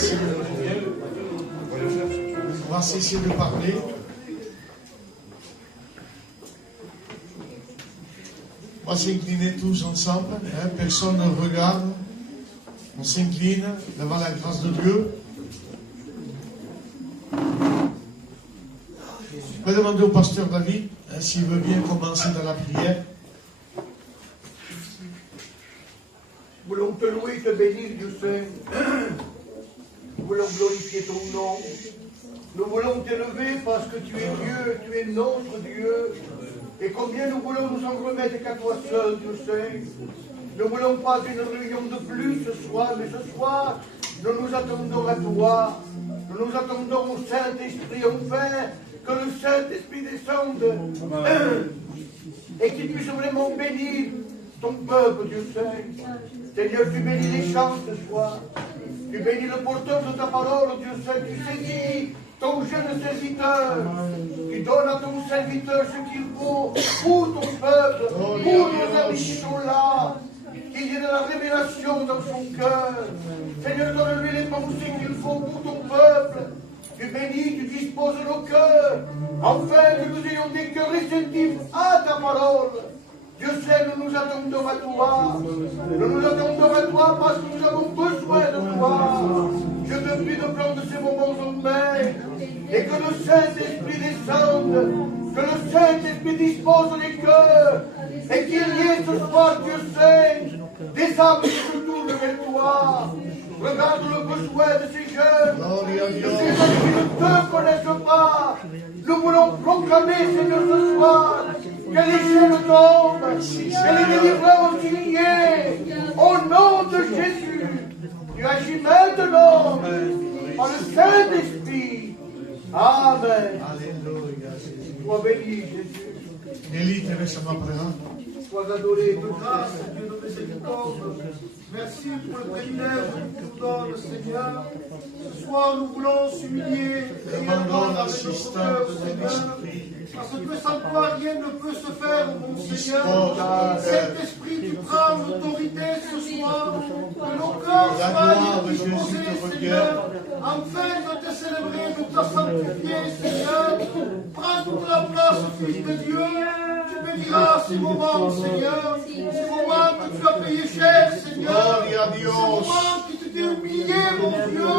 Seigneur. On va cesser de parler. On va s'incliner tous ensemble. Personne ne regarde. On s'incline devant la grâce de Dieu. Je vais demander au pasteur David s'il veut bien commencer dans la prière. Nous voulons te louer, te bénir, Dieu Saint. Nous voulons glorifier ton nom. Nous voulons t'élever parce que tu es Dieu, tu es notre Dieu. Et combien nous voulons nous en remettre qu'à toi seul, Dieu Saint. Nous ne voulons pas une réunion de plus ce soir, mais ce soir, nous nous attendons à toi. Nous nous attendons au Saint-Esprit, enfin, que le Saint-Esprit descende et qu'il puisse vraiment bénir ton peuple, Dieu Saint. Seigneur, tu bénis les chants ce soir. Tu bénis le porteur de ta parole, Dieu Saint. Tu saisis ton jeune serviteur. Tu donnes à ton serviteur ce qu'il faut pour ton peuple, pour nos amis qui sont là. Qu'il y ait de la révélation dans son cœur. Seigneur, donne-lui les pensées qu'il faut pour ton peuple. Tu bénis, tu disposes nos cœurs, afin que nous ayons des cœurs réceptifs à ta parole. Dieu sait, nous nous attendons à toi. Nous nous attendons à toi parce que nous avons besoin de toi. Je te prie de prendre ces moments en main et que le Saint-Esprit descende, que le Saint-Esprit dispose les cœurs et qu'il y ait ce soir, Dieu Saint, des âmes qui se tournent vers toi. Regarde le besoin de ces jeunes, de ces jeunes qui ne te connaissent pas. Nous voulons proclamer, Seigneur, ce soir, que les chaînes tombent, que les délivrances y aient. Au nom de Jésus, tu agis maintenant par le Saint-Esprit. Amen. Alléluia. Sois béni, Jésus. Nelly, te laisse ma présence. Sois adoré de grâce, Dieu de miséricorde. Merci pour le privilège que tu nous donnes, Seigneur. Ce soir, nous voulons s'humilier réellement avec notre cœur, Seigneur. Parce que sans toi, rien ne peut se faire, mon Seigneur. Saint-Esprit, tu prends l'autorité ce soir. Que nos cœurs soient disposés, Seigneur, afin de te célébrer, de te sanctifier, Seigneur. Prends toute la place, Fils de Dieu. Tu béniras ces moments, Seigneur. Ces moments que tu as payé cher, Seigneur. Ces moments qui t'étaient humiliés, mon Dieu.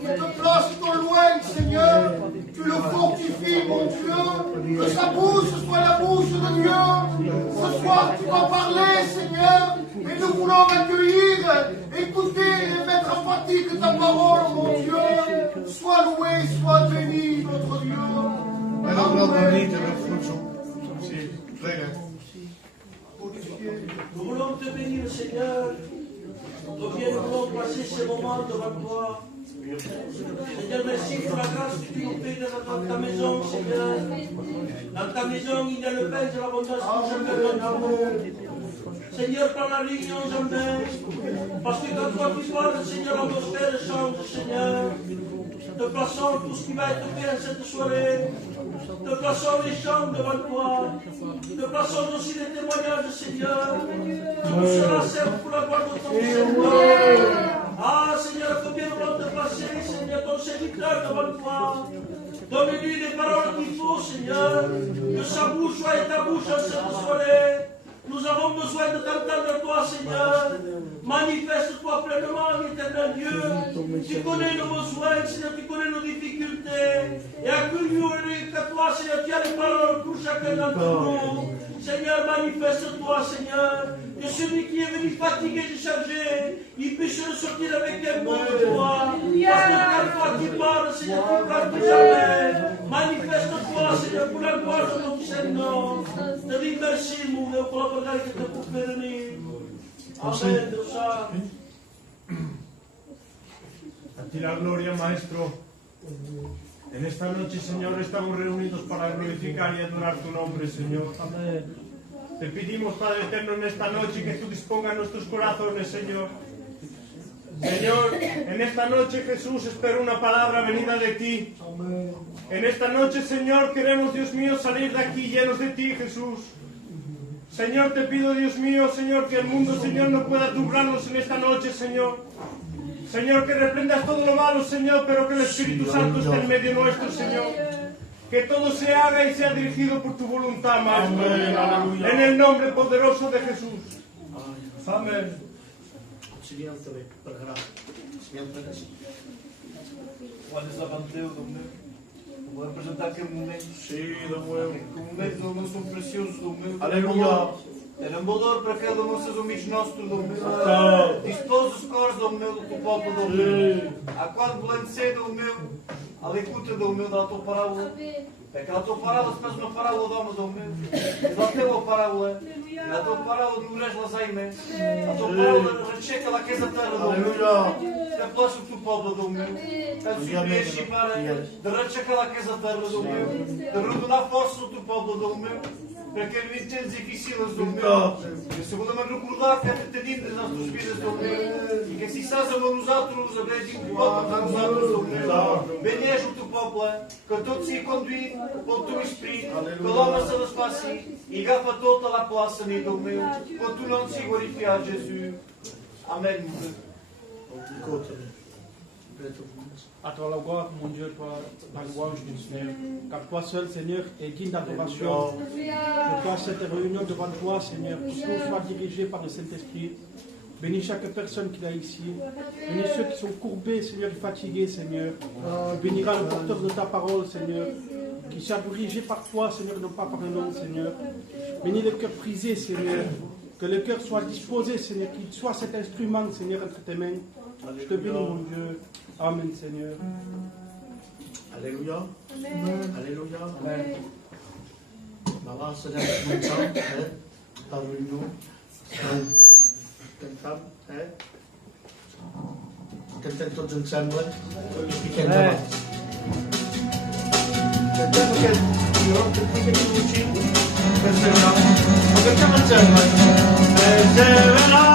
Tu te places ton loin, Seigneur. Tu le fortifies, mon Dieu. Que sa bouche soit la bouche de Dieu. Ce soir, tu vas parler, Seigneur. Et nous voulons accueillir, écouter et mettre en pratique ta parole, mon Dieu. Sois loué, sois béni, notre Dieu. Amen. Nous voulons te bénir, Seigneur. Nous voulons passer ces moments devant toi. Seigneur, merci pour la grâce que tu nous fais dans ta maison, Seigneur. Dans ta maison, il y a le pain de l'abondance que je veux dans l'amour. Seigneur, prends la réunion en main. Parce que quand toi tu parles, Seigneur, l'atmosphère change, Seigneur. Te plaçons tout ce qui va être fait en cette soirée. Te plaçons les chants devant toi. Te plaçons aussi les témoignages, Seigneur. Tu nous seras servi pour la gloire de ton Seigneur. Ah, Seigneur, combien nous voulons te placer, Seigneur, ton serviteur devant toi. Donne-lui les paroles qu'il faut, Seigneur. Que sa bouche soit ta bouche en cette soirée. Nous avons besoin de t'entendre toi, Seigneur. Manifeste-toi pleinement, éternel Dieu. Tu connais nos besoins, Seigneur, tu connais nos difficultés. Et accueille-nous qu'à toi, Seigneur, tu as les paroles pour chacun d'entre nous. Seigneur, manifeste-toi, Seigneur. Que celui qui est venu fatigué et chargé, il puisse ressortir avec un mot de toi. Parce que quand toi tu parles, Seigneur, tu parles plus jamais. Manifeste-toi, Seigneur, pour la gloire de ton Saint-Nom. Te dis merci, mon Dieu, pour la parole que tu peux venir. Amen, Dios santo. A ti la gloria, Maestro. En esta noche, Señor, estamos reunidos para glorificar y adorar tu nombre, Señor. Amén. Te pedimos, Padre Eterno, en esta noche que tú dispongas nuestros corazones, Señor. Señor, en esta noche, Jesús, espero una palabra venida de ti. En esta noche, Señor, queremos, Dios mío, salir de aquí llenos de ti, Jesús. Señor, te pido, Dios mío, Señor, que el mundo, Señor, no pueda turbarnos en esta noche, Señor. Señor, que reprendas todo lo malo, Señor, pero que el Espíritu Santo esté en medio nuestro, Señor. Que todo se haga y sea dirigido por tu voluntad, Maestro. Amén. En el nombre poderoso de Jesús. Amén. Señor, te ve, pregará. Señor, prega assim. Olha, levanteu, Domneu. Vou apresentar aquele momento. Sim, Domneu. Que o momento, Domneu, são preciosos, Domneu. Aleluia. Era um valor para cada um dos amigos nossos, Domneu. Dispôs os cores, Domneu, do povo, Domneu. Há quando blanceia, Domneu, a leitura, Domneu, da tua parábola. Aquela tua parábola, se faz uma parábola de homem, Domneu. Da tua parábola. A tua parábola de mulheres lasaime. A tua parábola recheca lá que és a terra, Domneu. A plaça do povo, Domneu. A subir și pare. De recheca lá que és a terra, Domneu. De retornar força do povo, Domneu. Para que evites difíceis, Domneu. E seguramente recordar que é detenido nas tuas vidas, Domneu. E que assim estás a nos outros, a ver de um povo para nos outros, Domneu. Benhas o teu povo, que todo se conduz pelo teu Espírito, que l'homme se desfasse e gafa toda a place, Domneu. Quando tu não se glorifias, Jesus. Amen. À toi la gloire, mon Dieu, toi la louange du Seigneur. Car toi seul, Seigneur, est digne d'adoration. Je toi cette réunion devant toi, Seigneur, pour que nous soit dirigé par le Saint-Esprit. Bénis chaque personne qui est ici. Bénis ceux qui sont courbés, Seigneur, et fatigués, Seigneur. Tu béniras le porteur de ta parole, Seigneur, qui soit dirigé par toi, Seigneur, non pas par un homme, Seigneur. Bénis le cœur brisé, Seigneur. Que le cœur soit disposé, Seigneur, qu'il soit cet instrument, Seigneur, entre tes mains. Je te bénis, mon Dieu. Amen, Seigneur. Alléluia. Amen. Alléluia. Amen. Voilà, c'est un parmi-nous. Cantem tots ensemble i fiquem davant. Cantem aquest tio, que fiquem un xic, perseverar. O cantem ensemble. Perseverar.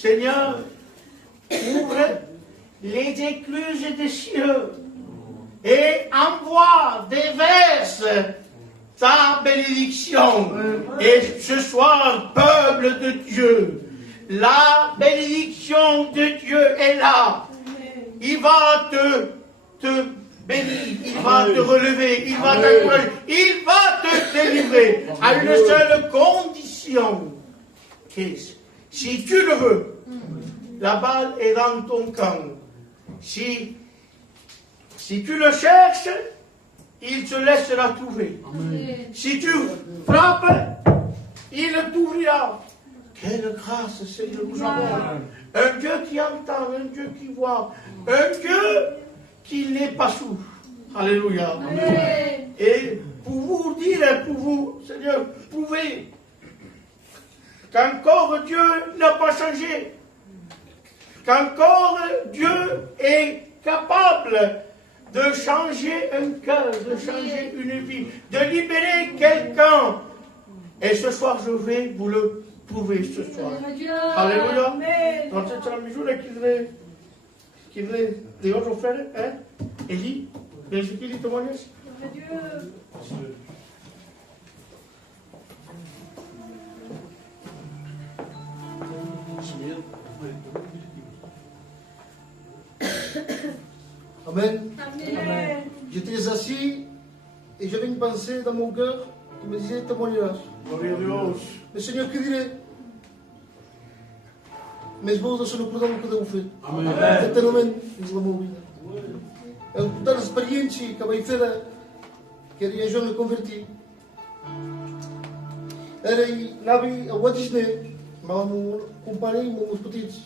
Seigneur, ouvre les écluses des cieux et envoie, déverse ta bénédiction. Et ce soir, peuple de Dieu, la bénédiction de Dieu est là. Il va te bénir, il va te relever, il va t'encourager, il va te délivrer à une seule condition. Si tu le veux, la balle est dans ton camp. Si tu le cherches, il te laissera trouver. Si tu frappes, il t'ouvrira. Quelle grâce, Seigneur, nous avons. Un Dieu qui entend, un Dieu qui voit, un Dieu qui n'est pas sourd. Alléluia. Amen. Et pour vous dire, pour vous, Seigneur, prouver qu'encore Dieu n'a pas changé, qu'encore Dieu est capable de changer un cœur, de changer une vie, de libérer quelqu'un. Et ce soir, je vais vous le prouver ce soir. Alléluia. Donc c'est la mesure qu'il voulait de autres frères, hein? Élie, Jésus-Christ, il témoignage. Amen. Amen. J'étais assis et j'avais une pensée dans mon cœur qui me disait témoignage. Mais Seigneur, que direi? Mas vou deixar no perdão que deu feito. Eternamente, diz a minha vida. É um contar experiência que acabei de fazer, que era eu me converti. Era aí, nabi, a Wadisne, mas comparei meus petitos.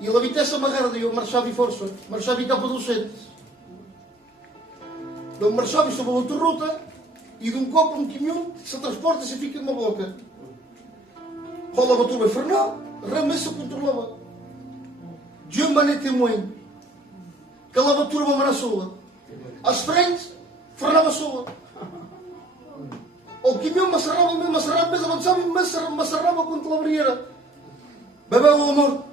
E ele habitasse a marrada, eu marchava em força, marchava em capa docentes. Eu marchava sobre outra ruta e de um copo, um caminhão, se transporta e se fica numa boca. Rolava tudo infernal, realmente se controlava. Dieu m'en est témoin. Que a lavatura me abraçou. As frentes, frenava soa. O caminhão me serrava, mas avançava e me serrava contra a barreira. Bebeu o amor.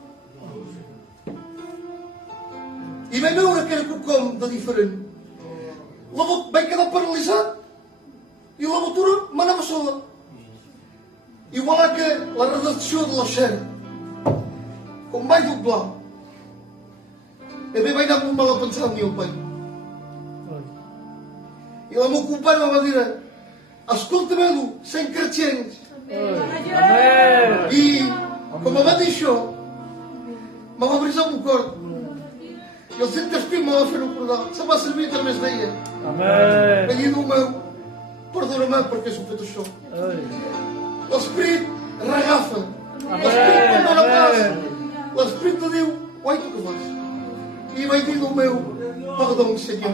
E bem não aquele que come da diferente. Bem quedar paralisado. E a lavatura mandava soa. E voilà que la redacció de la chair, com vai doblar, e bem vai dar com mal a pensar no meu pai. E o meu companheiro vai dizer, escolta-me sem cretiens. E, como vai deixar, me vai brisar o meu corpo. E ele sempre que me vai fazer o perdão. Se vai servir através daí. Venha do meu, perdona-me porque sou feito chão. O Espírito regafa. O Espírito quando não passa. O Espírito diu, oi tu que faz. E vai dir o meu perdão, Senhor.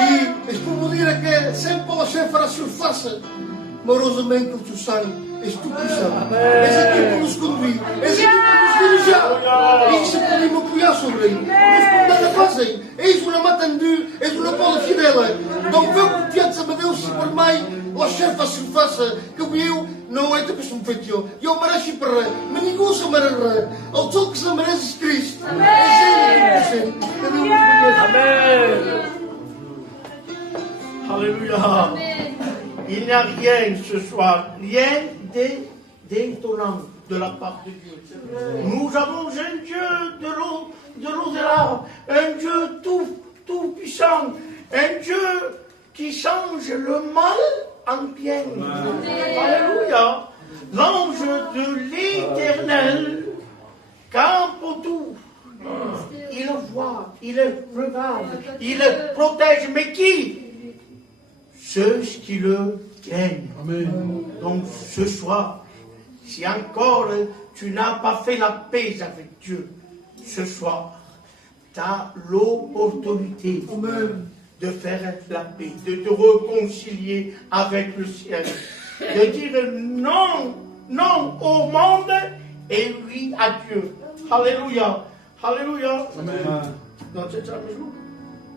E estou a dizer que sempre o Senhor fará sua face. Morosamente o teu sangue. És tu que sabe. És aqui para nos conduzir. És aqui para nos dirijar. E isso pode me apoiar sobre ele. Nos condena fazem. És uma matandue. És uma bola fidela. Donc veu confiança a Deus se por mai. O Senhor faz-se faça. Que eu não é que sou feito. Eu mereci para. Me ninguém se merece. Ao sol que se merece Cristo. És ele que você. Que Deus nos Amen. Alléluia. Il n'y a rien ce soir, rien d'étonnant de la part de Dieu. Nous avons un Dieu de l'au-delà, un Dieu tout puissant, un Dieu qui change le mal en bien. Alléluia. L'ange de l'Éternel campe autour. Il voit, il regarde, il protège. Mais qui? Ceux qui le craignent. Amen. Donc ce soir, si encore tu n'as pas fait la paix avec Dieu, ce soir, tu as l'opportunité de faire la paix, de te réconcilier avec le ciel, de dire non, non au monde et oui à Dieu. Alléluia. Alléluia. Amen. Donc c'est la maison.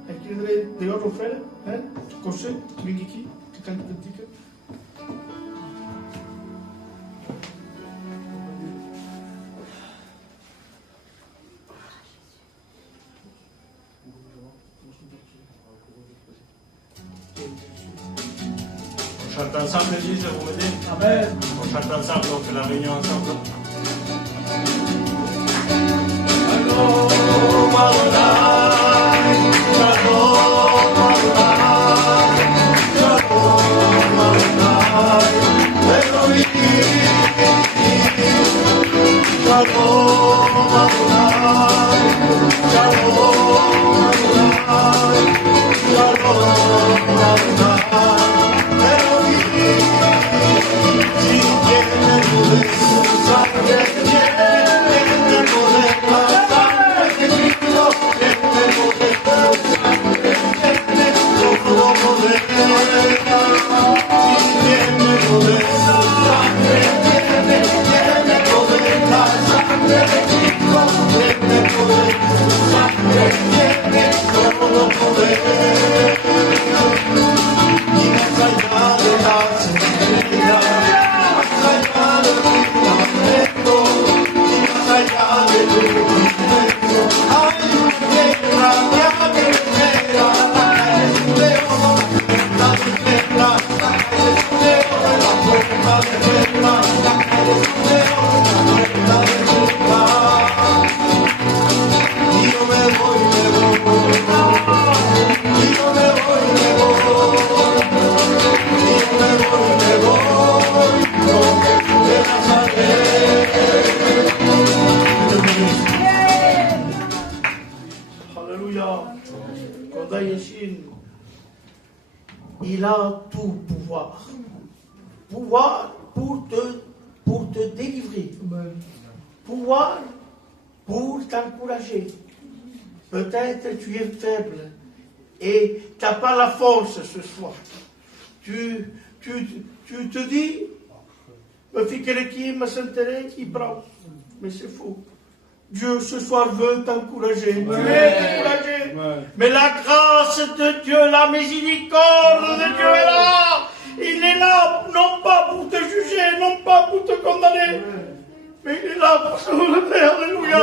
Aquele de outro frère, hein? Conseil, Mingiki, que canta cantica. chante ensemble, l'église, vous me dites? Amen. On chante ensemble, on fait la réunion ensemble. Il a tout pouvoir. Pouvoir pour te délivrer. Pouvoir pour t'encourager. Peut-être tu es faible et tu n'as pas la force ce soir. Tu te dis, me fait quelqu'un me sentiré qui prend. Mais c'est faux. Dieu ce soir veut t'encourager. Tu es encouragé. Mais la grâce de Dieu, la miséricorde de Dieu est là. Il est là, non pas pour te juger, non pas pour te condamner. Mais il est là pour te relever. Alléluia.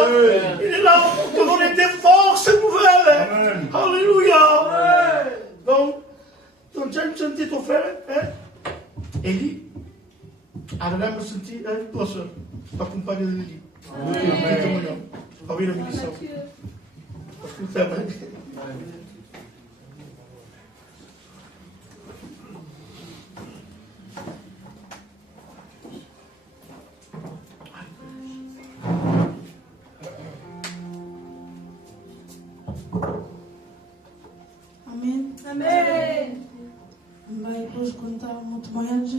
Il est là pour te donner des forces nouvelles. Alléluia. Donc j'aime sentir ton frère. Élie. Alors là, je me sentis, toi seul. Accompagné de Élie. Ah oui, la bénédiction. Amém. Amém. Vai depois contar muito mais.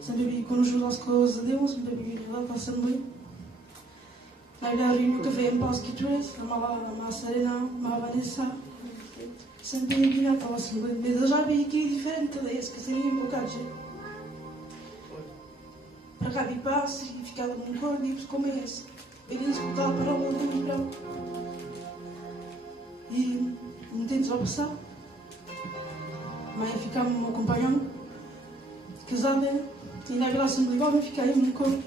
Sempre quando os nossos coisas a Deus, sempre vi lá para a Assembleia. Na verdade, nunca veio em paz que tu és, a Mala Serena, a Vanessa. Sempre vi lá para a Assembleia. Mas eu já vi aqui diferente desse, que seria um bocado. Para cá vi paz, significado de um corpo, e como é esse. Ele escutar a palavra do Librão. E não tem desobsessão. Mas ficamos acompanhando. Casada. E na graça de Deus, eu fiquei no corpo.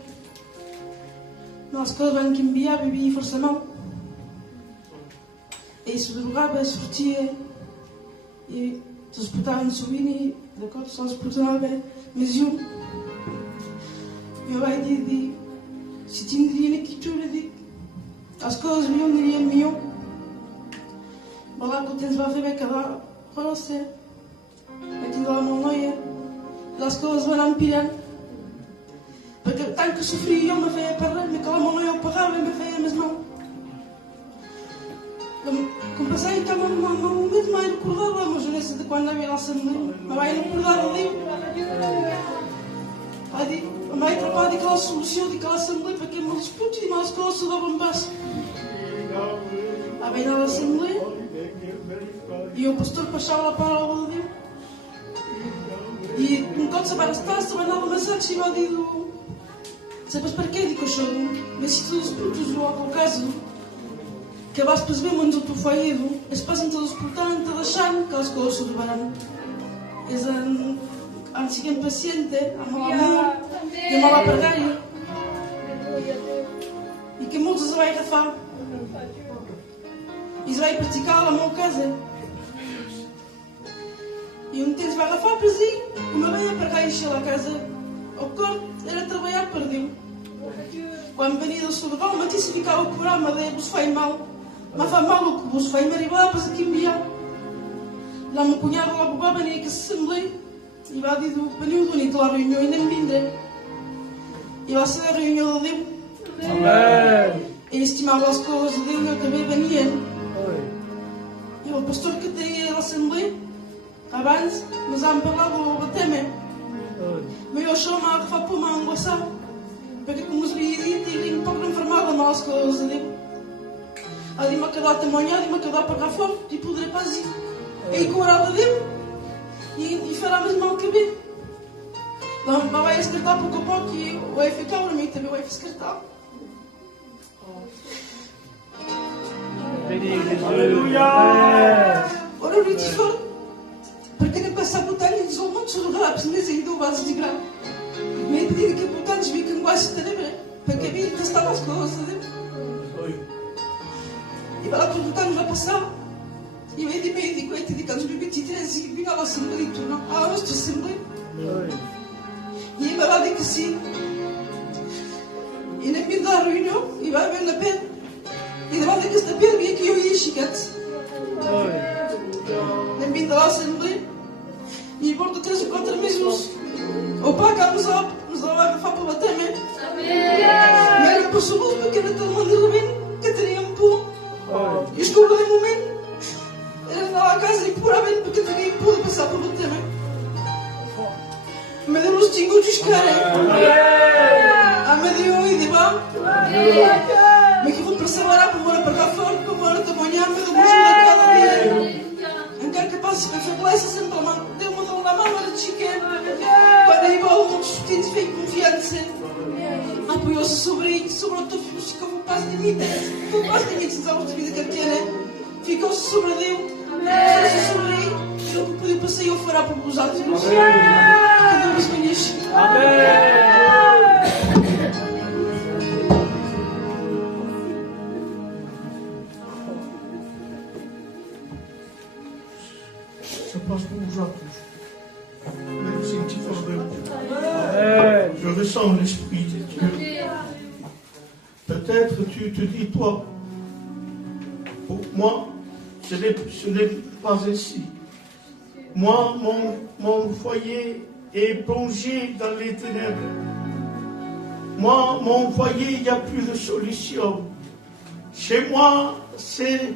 Nós, cada ano que me via, bebia em força a mão. E se drogava, se furtia. E se suportava de subir, e de acordo, só se suportava. Mas eu vai dizer, se tinha diria na cultura, digo, as coisas vinham, diria melhor. Mas lá que eu tenho para ver, cada para você. Eu tinha lá uma noia. As coisas vão me pirando. Porque tanto que sofri, eu me veio para lá, naquela mão eu parava, eu me veio, mas não. Como passei, estava um momento mais recordado, mas eu nem sei de quando havia lá Assembleia. Mas vai recordar ali. Vai trabalhar daquela solução, daquela Assembleia, para que me dispute e mais coisas se davam base. Vai na Assembleia. E o pastor passava lá para a palavra de Deus. E enquanto se vai nada mais antes, e vai dizer. Sabes para quê? Digo, mas se todos os putos, ou ao caso, que acabaste de perceber onde tu foi ido, eles passam todos portanto, todos achando que elas coisas sobre o verão. Eles han sido pacientes, amam amor, e amam a pagar. E que muitos vai rafar. E vai praticar a mão casa. E um tempo fa presir, uma veia para cá encher a casa, o corpo era trabalhar perdido. Quando venia do Surval, mas se ficava a cobrar, mas vos faz mal. Mas faz mal o que vos faz, mas riba para aqui enviar. Lá me cunhava lá para a venia que se assembleia, e vai dizer o pneu do Unito lá a reunião e nem vindré. E vai ser a reunião de Deus. Amém. E estimava as coisas de Deus, eu também venia. E o pastor que tem a assembleia, avance, mas há-me falado o bateme. Mas eu chamo a fa para uma angoação. Porque como os líderes dizem, pouco não formava nós coisas de Deus. A de uma cada temanhã, a de uma cada para cá fora, e poderei fazer. E corada dele, e fará mesmo mal que bem. Não vai escretar pouco a pouco, e vai ficar para mim também vai escretar. Aleluia! Ora, eu te falo, porque não passava o tempo de desolmento sobre rápido, mas ainda o vaso de grão. Me pedi que o tanto vi que não gosta de lembrar, porque a mim estava as coisas, né? E para lá que o tanto vai passar. E eu ainda me digo, eu te digo, eu me 23 e vim à Assembleia e tudo, à nossa Assembleia. E aí, lá digo que sim. E nem me dá a reunião, e vai ver na pena. E depois de que esta pena, vi que eu ia chegar. Nem me dá a Assembleia. E volto 3 ou 4 meses. Opa, cá nos vai a para bater, né? Mas não posso ver porque era todo mundo bem, que teria um pouco. E escolhi um momento. Era na casa e puramente porque teria um pouco de passar por bater, né? Mas eu não tinha os caras. A meio e de bom. Mas que vou perseverar para morar para cá fora, para morar até amanhã, mas eu vou ajudar cada dia. Em que é capaz de fazer blessa sempre a mão. Deu-me uma mão, era chiqueira. Quando aí vou, um discutido, fiquei confiante. Apoiou-se sobre o teu filho, ficou com paz de mim. Com paz de mim, se sabes de vida que ele tinha. Ficou-se sobre Deus. Ficou-se sobre ele. E eu que podia passar eu fora para os outros. Que Deus me enche. Ça passe pour vous autres. Même si tu je ressens l'Esprit de Dieu. Peut-être tu te dis, toi, pour moi, ce n'est pas ainsi. Moi, mon foyer est plongé dans les ténèbres. Moi, mon foyer, il n'y a plus de solution. Chez moi, c'est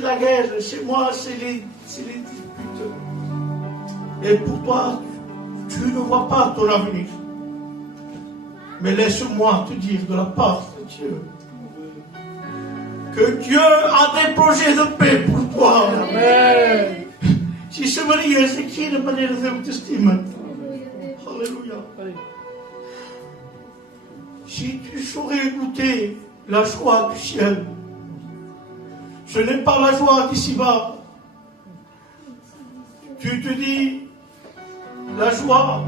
la guerre. Chez moi, c'est les disputes. Et pour toi, tu ne vois pas ton avenir. Mais laisse-moi te dire de la part de Dieu que Dieu a des projets de paix pour toi. Amen. Si ce Maria is écrit de manière de testament. Alléluia. Si tu saurais goûter la joie du ciel, ce n'est pas la joie d'ici-bas. Tu te dis, la joie,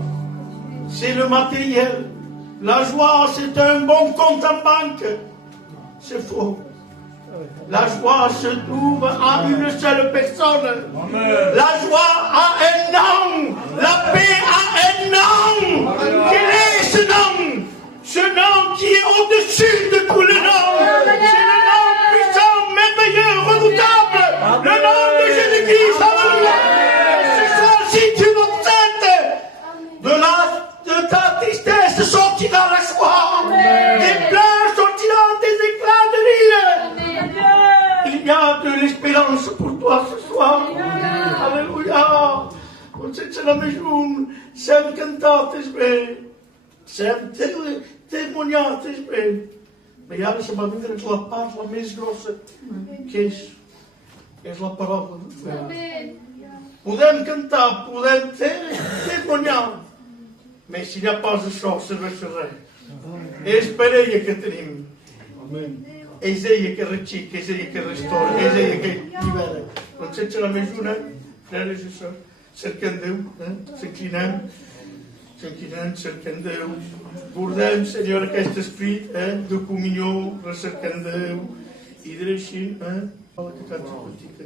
c'est le matériel. La joie, c'est un bon compte en banque. C'est faux. La joie se trouve à une seule personne. Amen. La joie a un nom. La paix a un nom. Quel est ce nom? Ce nom qui est au-dessus de tous les noms. C'est le nom puissant, merveilleux, redoutable. Le nom de Jésus-Christ. Alléluia. Ce soir, si tu m'obsèdes de ta tristesse sortira la joie. Des pleurs sortira des éclats de rire. Il y a de l'espérance pour toi ce soir. Alléluia. Concetto la mejun, sem cantates bem, sem testimoniates bem. Mas já se vai vir aquela paz, a mais grossa que és a palavra de Deus. Podem cantar, podem testimoniar, mas se a paz de só se receberá. Esperei que tenhamos. És ella que rechica, és ella que restaura, és ella que libera. Concetto la mejuna, frères et sœurs, cercant Déu, s'inclinant, cercant Déu. Guardem, Senyor, aquest esprit de comunió, recercant Déu, i dirigint a la que canta política.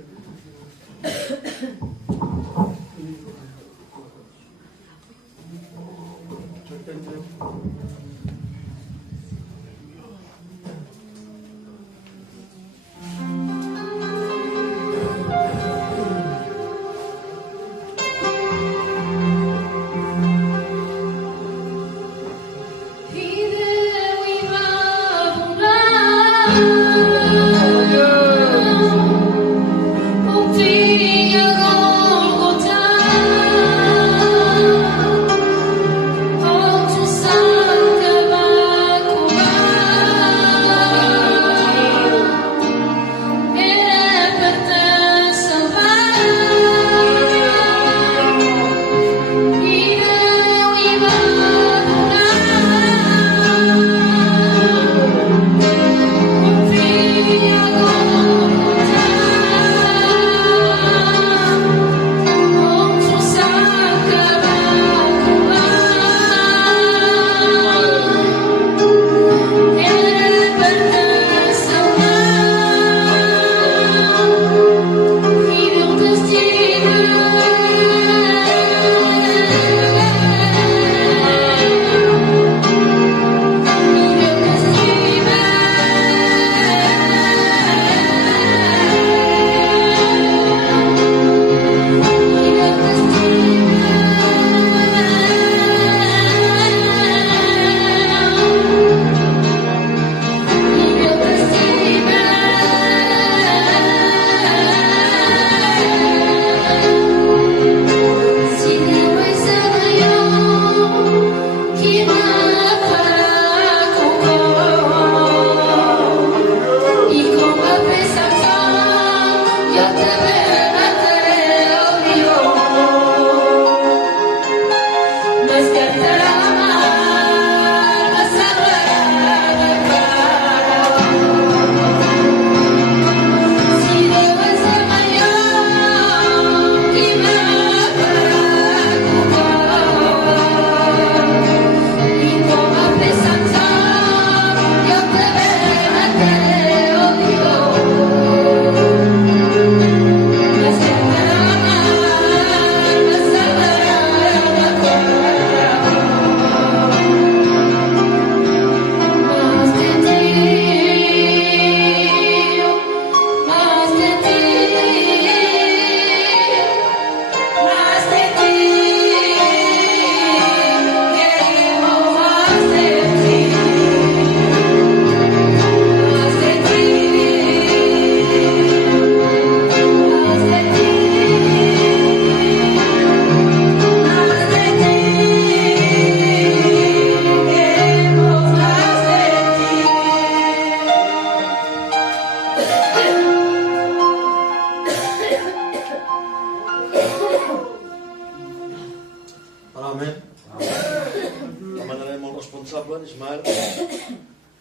sa mare,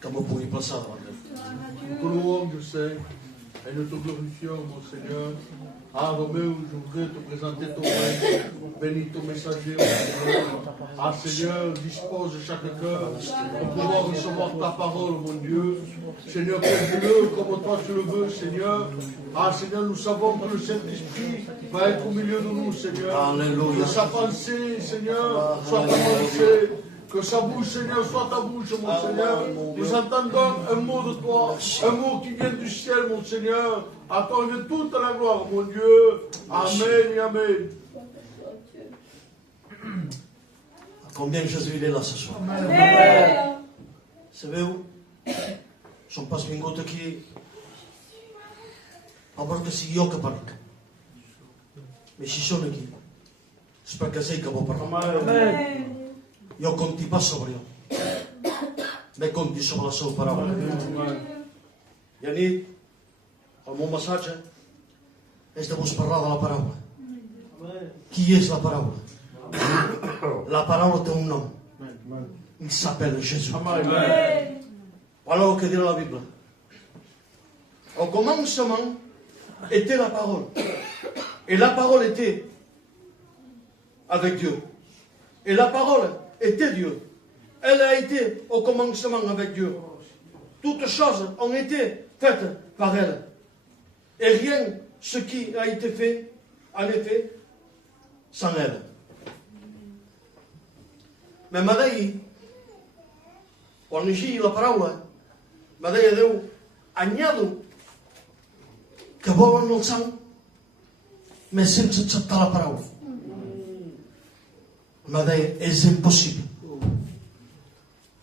que me pugui plaçar davant d'ell. Nous te louons, Dieu Saint, et nous te glorifions, mon Seigneur. Ah, Roméo, je voudrais te présenter ton règne, bénis ton messager, mon Seigneur. Ah, Seigneur, dispose chaque cœur pour pouvoir recevoir ta parole, mon Dieu. Seigneur, fais-le comme toi tu le veux, Seigneur. Ah, Seigneur, nous savons que le Saint-Esprit va être au milieu de nous, Seigneur. Alléluia. Que sa pensée, Seigneur, soit ta pensée. Que sa bouche, Seigneur, soit ta bouche, mon Seigneur. Nous entendons un mot de toi, un mot qui vient du ciel, mon Seigneur. À toi de toute la gloire, mon Dieu. Amen et Amen. Combien Jésus il est là ce soir? Sabeu? Som pas vingut aquí a perquè sigui jo que parli. Mais si són aquí és perquè sé que vol parlar. Jo compti pas sobre jo, me compti sobre la seva paraula. I a nit el meu missatge és de vos parlar de la paraula. Qui és la paraula? La paraula té un nom. Il s'appelle Jésus. Voilà el que dirà la Bible. Au commencement était la parole. Et la parole était avec Dieu. Et la parole était Dieu. Elle a été au commencement avec Dieu. Toutes choses ont été faites par elle. Et rien ce qui a été fait, en effet, sans elle. Mais m'ha dit, quan llegia la paraula, m'ha deia Déu, anyado que volen el sang, mais sense acceptar la paraula. M'ha deia, és impossible.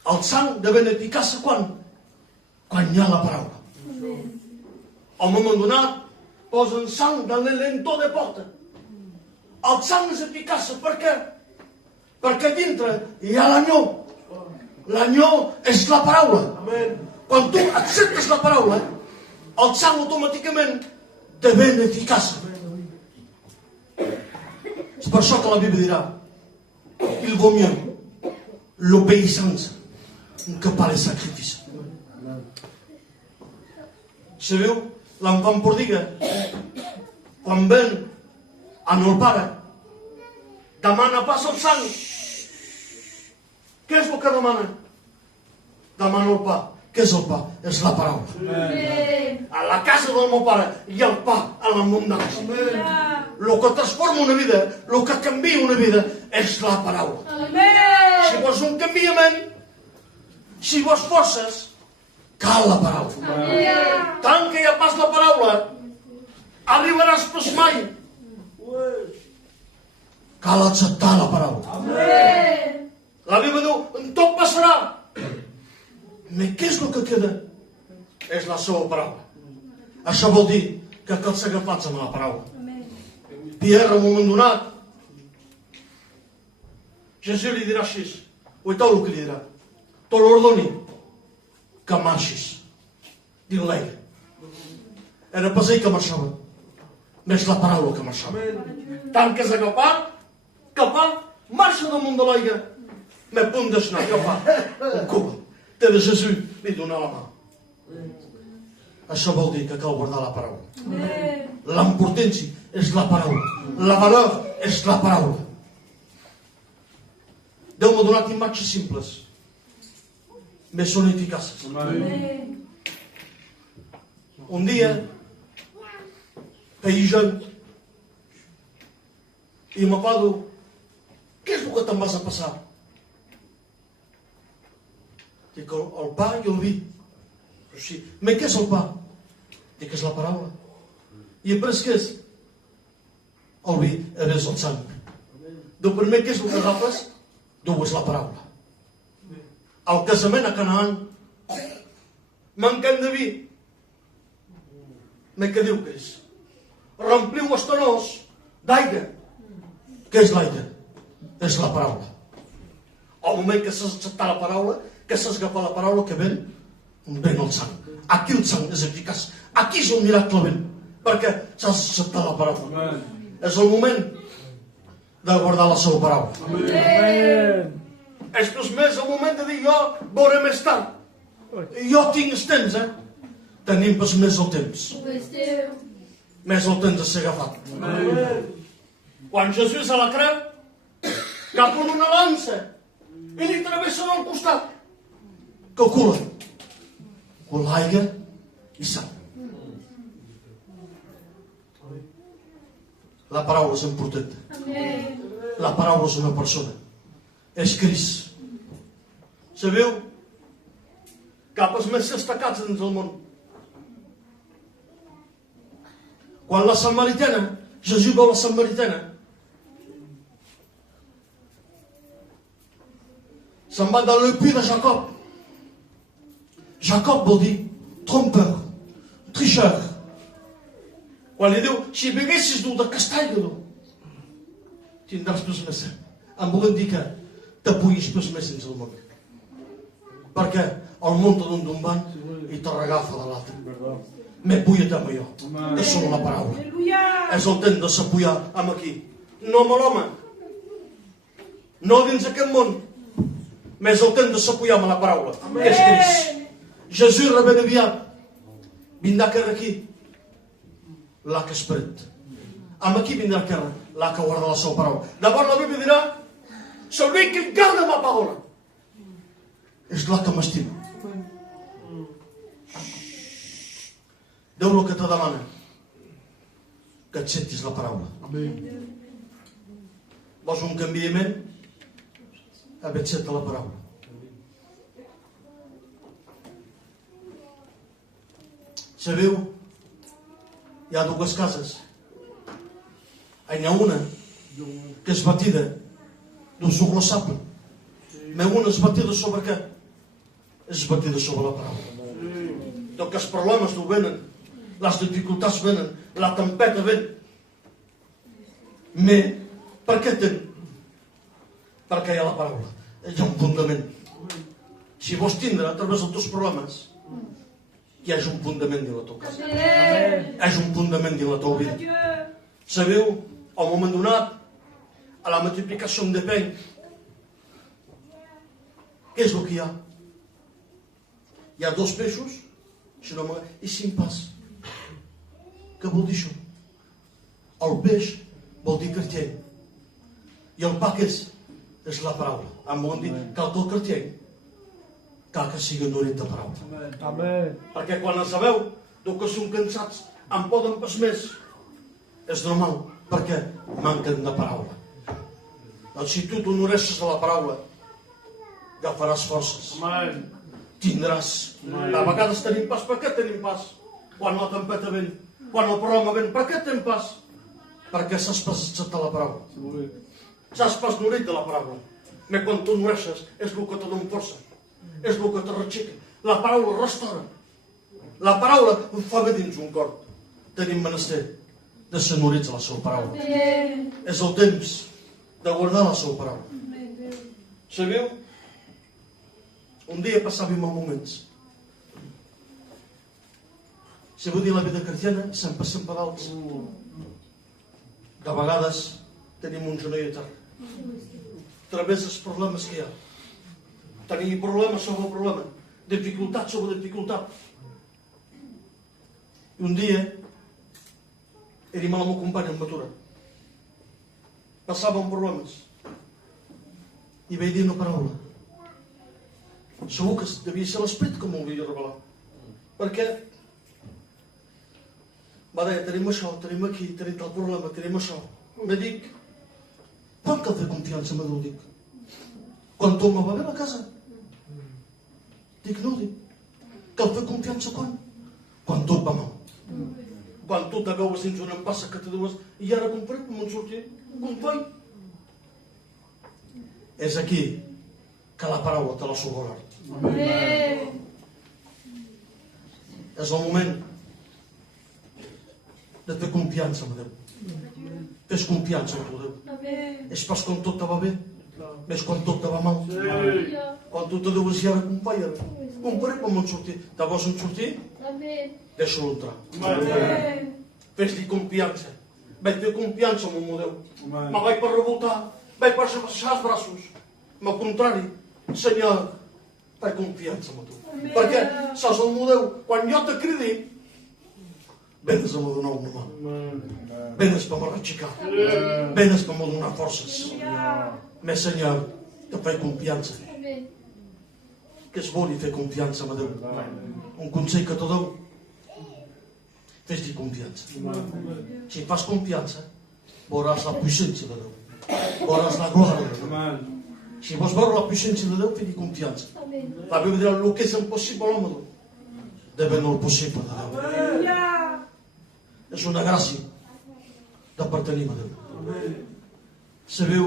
El sang de ben eficaç quan hi ha la paraula. Al moment donat, posen sang dans le lentó de porta. El sang és eficaç, per què? Perquè dintre hi ha l'anyó. L'anyó és la paraula. Quan tu acceptes la paraula, el sang automàticament devient eficaç. És per això que la Bíblia dirà, il vaut mieux l'obéissance que pas le sacrifice. Sabeu, l'enfant prodiga, quan ven amb el pare, demana pas el sang. Què és el que demana? Demana el pa. Què és el pa? És la paraula. A la casa del meu pare hi ha el pa a l'abundància. El que transforma una vida, el que canvia una vida, és la paraula. Si vols un canviament, si vols forces, cal la paraula. Tant que hi ha pas la paraula, arribaràs pas mai. Cal acceptar la paraula. La Bíblia diu, tot passarà. Però què és el que queda? És la seva paraula. Això vol dir que cal ser agafats amb la paraula. Pierre, al moment donat, Jesús li dirà així, uitau el que li dirà, te l'ordoni que marxis. Diu-li. Era pas ell que marxava, més la paraula que marxava. Tant que és agafat, marxa damunt de l'aigua, me punt d'aixnar, un cova. Té de Jesús li donar la mà. Això vol dir que cal guardar la paraula. L'importància és la paraula. La valor és la paraula. Déu m'ha donat imatges simples, però són eficaces. Un dia, feia gent, i me pare diu, què és el que te'n vas a passar? Dic, el pa i el vi. Sí. Però què és el pa? Dic, és la paraula. I après què és? El vi és el sang. Diu, primer què és el que agafes? Diu, és la paraula. Al casament a Canaan, mancant de vi. Però què diu que és? Rempliu els tonors d'aigua. Què és l'aigua? És la paraula. Al moment que s'has acceptat la paraula, que s'has agafat la paraula, que ven el sang. Aquí el sang és eficaç. Aquí és un miracle ven. Perquè s'has acceptat la paraula. És el moment de guardar la seva paraula. És per més el moment de dir jo veuré més tard. Jo tinc el temps, Tenim per més el temps. Més el temps de ser agafat. Quan Jesús a la creu, cap en una lança i li travessen al costat. Calcula. Con l'aigua i sang. La paraula és important. La paraula és una persona. És Crist. Sabeu? Cap als més destacats dins el món. Quan la samaritana, Jesús veu la samaritana, se'n va de l'épée de Jacob. Jacob vol dir trompeur, tricheur. Quan li diu, si beguessis dur de castall, tindràs pes més. Em volen dir que t'apuguis pes més dins el món. Perquè el món te dona d'un banc i te regafa de l'altre. Me puja també jo. És sobre la paraula. És el temps de s'apujar amb aquí. No amb l'home. No dins aquest món. Més el temps de s'apujar amb la paraula. És Crist. Jesús rebé aviat. Vindrà que aquí. L'ha que esperit. Amb aquí vindrà que l'ha que guarda la seva paraula. Llavors la Bíblia dirà, celui que guarda ma paraula és la que m'estima. Déu el que te demana que acceptis la paraula. Vols un canviament? Accepta la paraula. Sabeu? Hi ha dues cases. Hi ha una que és batida d'un suc sable. Una és batida sobre què? És batida sobre la paraula. Donc els problemes no venen, les dificultats venen, la tempesta ven. Mais, per què ten? Perquè hi ha la paraula. Hi ha un fundament. Si vols tindre a través dels teus problemes, hi hagi un fundament dins la teva casa. Hi hagi un fundament dins la teva vida. Sabeu, al moment donat, a la multiplicació de pain, què és el que hi ha? Hi ha 2 peixos i 5 pas. Què vol dir això? El peix vol dir cartier. I el pa que és la paraula. Em volen dir que el teu cartier cal que sigui norit de paraula. Perquè quan els sabeu que són cansats en poden pas més. És normal, perquè manquen de paraula. Doncs si tu t'honoreixes de la paraula, agafaràs forces. Tindràs. A vegades tenim pas. Per què tenim pas? Quan la tempesta ven, quan el problema ven, per què tenim pas? Perquè saps pas acceptar la paraula. Saps pas norit de la paraula. Però quan tu honoreixes, és el que te dona força. És el que te rexica. La paraula restaura. La paraula ho fa bé dins un cor. Tenim menester de ser norits a la seva paraula. És el temps de guardar la seva paraula. Sabeu? Un dia passàvem els moments. Si vull dir la vida cristiana, se'n passem pedals. De vegades tenim un genoll a terra. A través dels problemes que hi ha. Tenim problema sobre problema. Dificultat sobre dificultat. I un dia érem amb el meu company en Matura. Passàvem problemes. I vaig dir una paraula. Segur que devia ser l'esperit que m'ho havia revelat. Perquè va dir, tenim això, tenim aquí, tenim tal problema, tenim això. Me dic, quan cal fer confiança, me dic? Quan tot me va bé a casa? Dic, no, dic. Cal fer confiança quan? Quan tot va mal. Quan tu te veus dins una empassa que te dius, i ara com faré, com en sortir? Com faig? És aquí que la paraula te la sobrarà. És el moment de fer confiança en Déu. Fes confiança en tu Déu. És pas quan tot te va bé, és quan tot te va mal. Quan tu te dius, i ara com faig ara? Com faré com en sortir? Te vols en sortir? Deixa-lo entrar. Fes-li confiança. Vaig fer confiança en el meu Déu. Me vaig per revoltar, vaig per baixar els braços. Al contrari, Senyor, fai confiança amb tu. Perquè saps el meu Déu, quan jo te cridi, venes a me donar una mà. Venes per me rexicar. Venes per me donar forces. Més Senyor, te fai confiança. Que és bo fer confiança amb Déu. Un consell que te dono, fes-li confiança. Si fas confiança, veuràs la puixència de Déu. Veuràs la glòria de Déu. Si vols veure la puixència de Déu, fes-li confiança. La Bíblia dirà, el que és impossible a l'home, depèn del possible de Déu. És una gràcia de pertenir a Déu. Sabeu,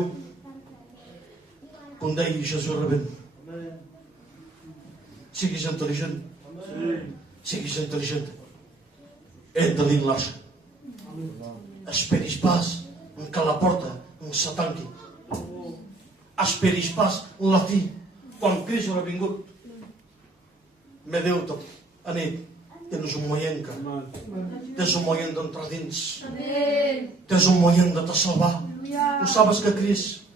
com deia Jesús rebent, siguis intel·ligent. Siguis intel·ligent. Entra dins l'arca. Esperis pas que la porta se tanqui. Esperis pas la fi, quan Crist haurà vingut. Me Déu, a nit, tens un moment que, tens un moment d'entrar dins, tens un moment de te salvar. Tu sabes que Crist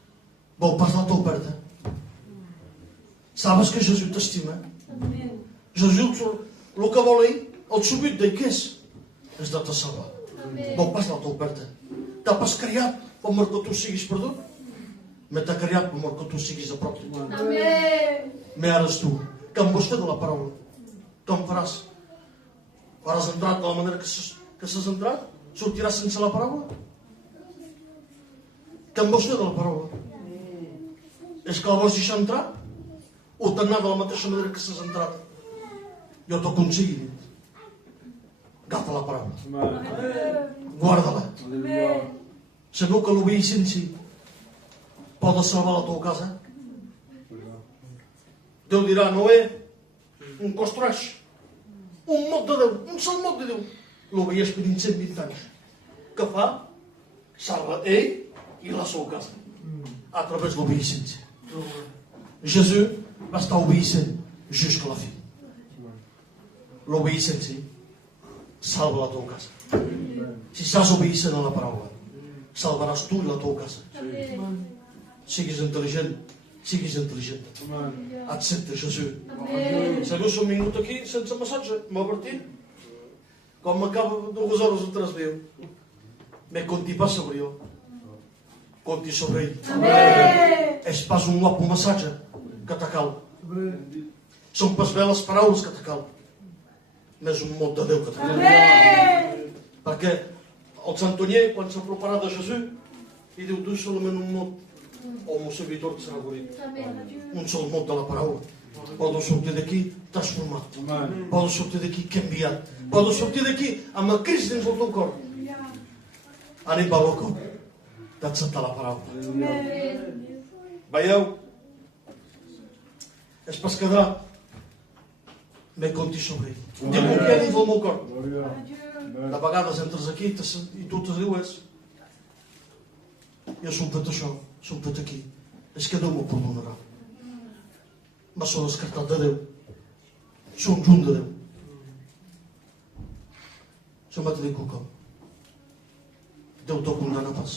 vol pas la teva oferta. Sabes que Jesús t'estima. Jesús, el que vol ell, el subit d'ell, què és? És de te salvar. Vol pas la teva oferta. T'ha pas creat per que tu siguis perdut. Me t'ha creat per que tu siguis a prop de tu. Me eres tu, que em vols fer de la paraula. Què em faràs? Faràs entrat de la manera que s'has entrat? Sortiràs sense la paraula? Què em vols fer de la paraula? És que la vols deixar entrar? O t'ha anat de la mateixa manera que s'has entrat? Jo t'aconsello. Agafa la paraula. Guarda-la. Sabeu que l'obediència pot salvar la teva casa? Déu dirà, Noé, un construeix un mot de Déu, un sol mot de Déu. L'obeieix per 120 anys. Què fa? Salva ell i la seva casa. A través de l'obediència. Jesús va estar obedient jusqu'à la fi. L'obediència salva la teva casa. Si estàs obedient a la paraula, salvaràs tu i la teva casa. Siguis intel·ligent, siguis intel·ligent. Accepta Jesús. Sabeu, som vingut aquí sense massatge, m'ha partit. Com m'acaba 2 hores o 3 veu. Me conti pas sobre jo. Conti sobre ell. És pas un guapo massatge que te cal. Són pas bé les paraules que te cal. Més un mot de Déu que te cal. Perquè el Santonier, quan s'aproparà de Jesús, i diu, tu solament un mot, o el meu servidor serà guarit. Un sol mot de la paraula. Poden sortir d'aquí transformat. Poden sortir d'aquí canviat. Poden sortir d'aquí amb el Crist dins el teu cor. Anem per el cor d'acceptar la paraula. Veieu? És pas quedar me conti sobre ell. Diu que hi ha dins del meu cor. De vegades entres aquí i tu te dius, jo som fet això, som fet aquí. És que Déu m'ho perdonarà. Va ser descartat de Déu. Som junt de Déu. Això m'ha de dir quelcom. Déu te condena pas.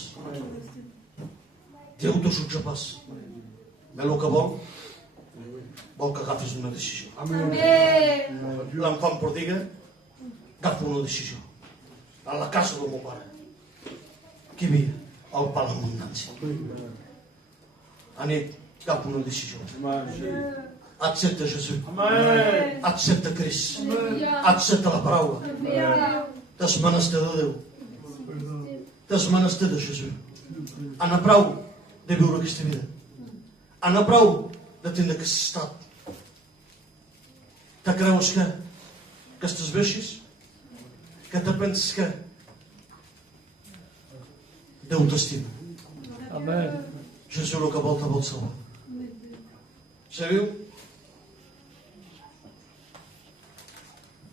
Déu te jutja pas. Ve el que vol que agafis una decisió. L'enfant prodiga agafa una decisió. A la casa del meu pare. Qui havia? El pa l'abundància. A nit, agafa una decisió. Accepta Jesús. Accepta Crist. Accepta la paraula. T'has menester de Déu. T'has menester de Jesús. Ana prou de viure aquesta vida. Ana prou de tindre aquest estat. Te creus que estàs veixis? Que te penses que Déu t'estima. Jesús el que vol te vol salvar. Sabeu?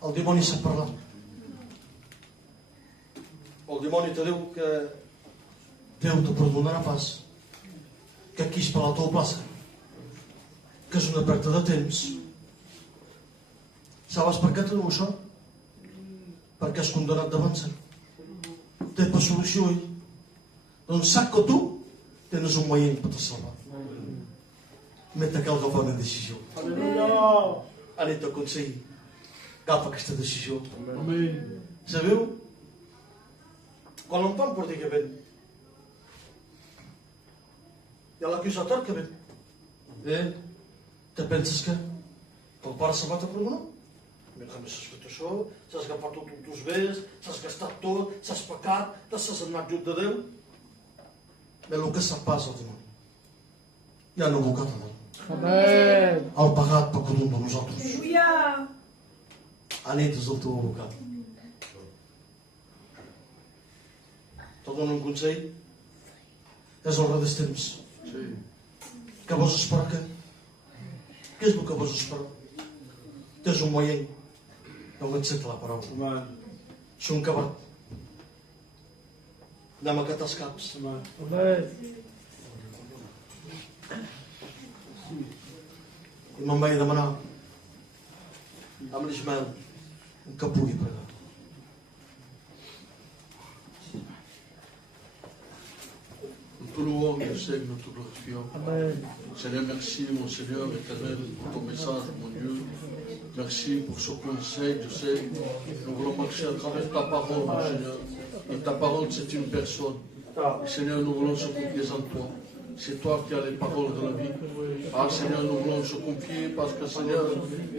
El dimoni sap parlar. El dimoni te diu que Déu te perdonarà pas, que aquí és per la teva plaça, que és una pèrdua de temps. Sabes per què te diu això? Perquè és condemnat d'avançar. Té per solució ell. Doncs sap que tu tens un moment per te salvar. meta cal agafar una decisió. Alléluia. Ara t'aconsello, agafa aquesta decisió. Amen. Sabeu? Quan l'enfant porta ben, hi ha l'acusator que ven. Te penses que el pare se va a per no? Mira, més has fet això, s'has agafat tot els teus béns, s'has gastat tot, s'has pecat, t'has anat lluny de Déu. Però el que se'n passa al dimoni, ja no ho cata Déu. Amen. El pagat per cada un de nosaltres. Alléluia. Anit és el teu abocat. Te dono un consell. És el res dels temps. Què vols esperar què? Què és el que vols esperar? Tens un moient. No m'enceta la paraula. És un cabat. Anem a catar els caps. Amen. I me'n vaig demanar amb l'Ismael que pugui pregar. Nous te louons, Dieu Seigneur, nous te glorifions. Amen. Seigneur, merci, mon Seigneur éternel, pour ton message, mon Dieu. Merci pour ce conseil, Dieu Seigneur. Nous voulons marcher à travers ta parole, mon Seigneur. Et ta parole, c'est une personne. Et Seigneur, nous voulons se confier en toi. C'est toi qui as les paroles de la vie. Ah Seigneur, nous voulons se confier parce que Seigneur,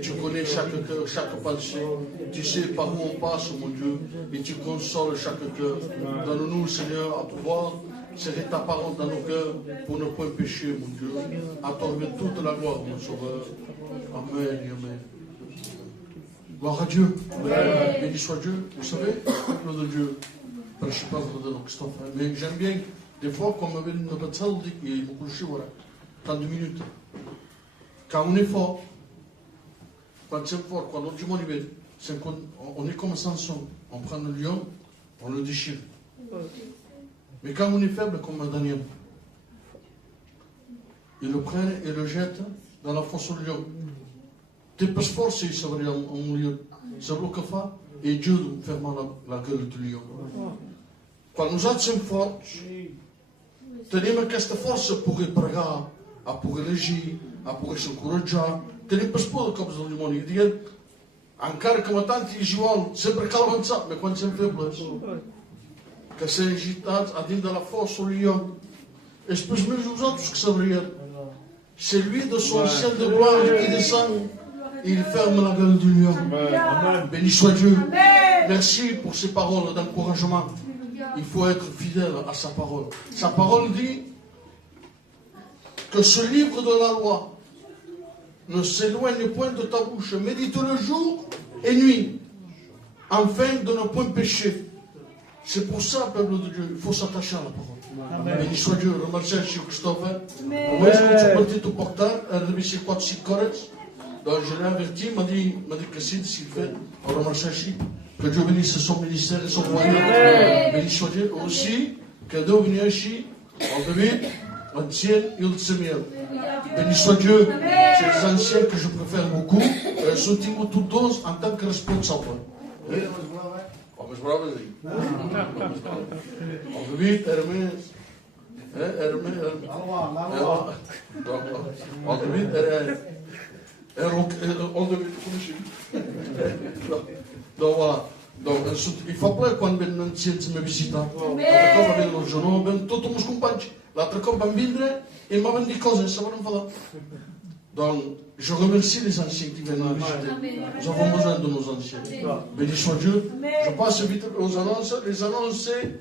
tu connais chaque cœur, chaque pensée. Tu sais par où on passe, mon Dieu, et tu consoles chaque cœur. Donne-nous, Seigneur, à pouvoir serrer ta parole dans nos cœurs pour ne point pécher, mon Dieu. À toi revienne toute la gloire, mon Sauveur. Amen, amen. Gloire à Dieu. Amen. Béni soit Dieu. Vous savez, peuple de Dieu, je ne sais pas de Christophe, mais j'aime bien. Des fois, comme on me dit, il y a beaucoup de choses, voilà, 30 minutes. Quand on est fort, quand c'est fort, quand on dit mon niveau, c'est qu'on on est comme Samson. On prend le lion, on le déchire. Mais quand on est faible, comme Daniel, ils le prennent et le jettent dans la fosse au lion. T'es pas fort, c'est ça va en lion. C'est ce qu'il fait, et Dieu ferme la gueule du lion. Quand nous sommes forts, tenim aquesta força a poder pregar, a poder llegir, a poder s'encoratjar. Tenim pas por de cops del dimoni. I dient, encara que matant és igual, sempre cal avançar, però quan som febles, que ser agitats a dins de la força al lion, és pas més nosaltres que sabrien. C'est lui de son ciel de gloire qui descend, et il ferme la gueule du lion. Béni soit Dieu. Merci pour ces paroles d'encouragement. Il faut être fidèle à sa parole. Sa parole dit que ce livre de la loi ne s'éloigne point de ta bouche. Médite-le jour et nuit, afin de ne point pécher. C'est pour ça, peuple de Dieu, il faut s'attacher à la parole. Béni soit Dieu. Remercie à Christophe. Moi, je suis parti tout portant, elle a remis 4-5 corrects. Donc, je l'ai averti, il m'a dit que s'il fait, on remercie à que Dieu bénisse son ministère et son royaume. Béni soit Dieu aussi, que Dieu bénisse ici, en David, l'ancien et le Samuel. Béni soit Dieu, c'est les anciens que je préfère beaucoup, sont tous tous en tant que responsables. Vamos bravo, en David, Hermès, en David, donc voilà. Donc, il fa ple quan venen ancians a me visitar. L'altre cop va venir el Jonó, ven tots els meus companys. L'altre cop van vindre i em van dir coses, se van enfadar. Donc, je remercie les anciens qui viennent me visiter. Nous avons besoin de nos anciens. Béni soit Dieu. Je passe vite aux annonces. Les annonces, c'est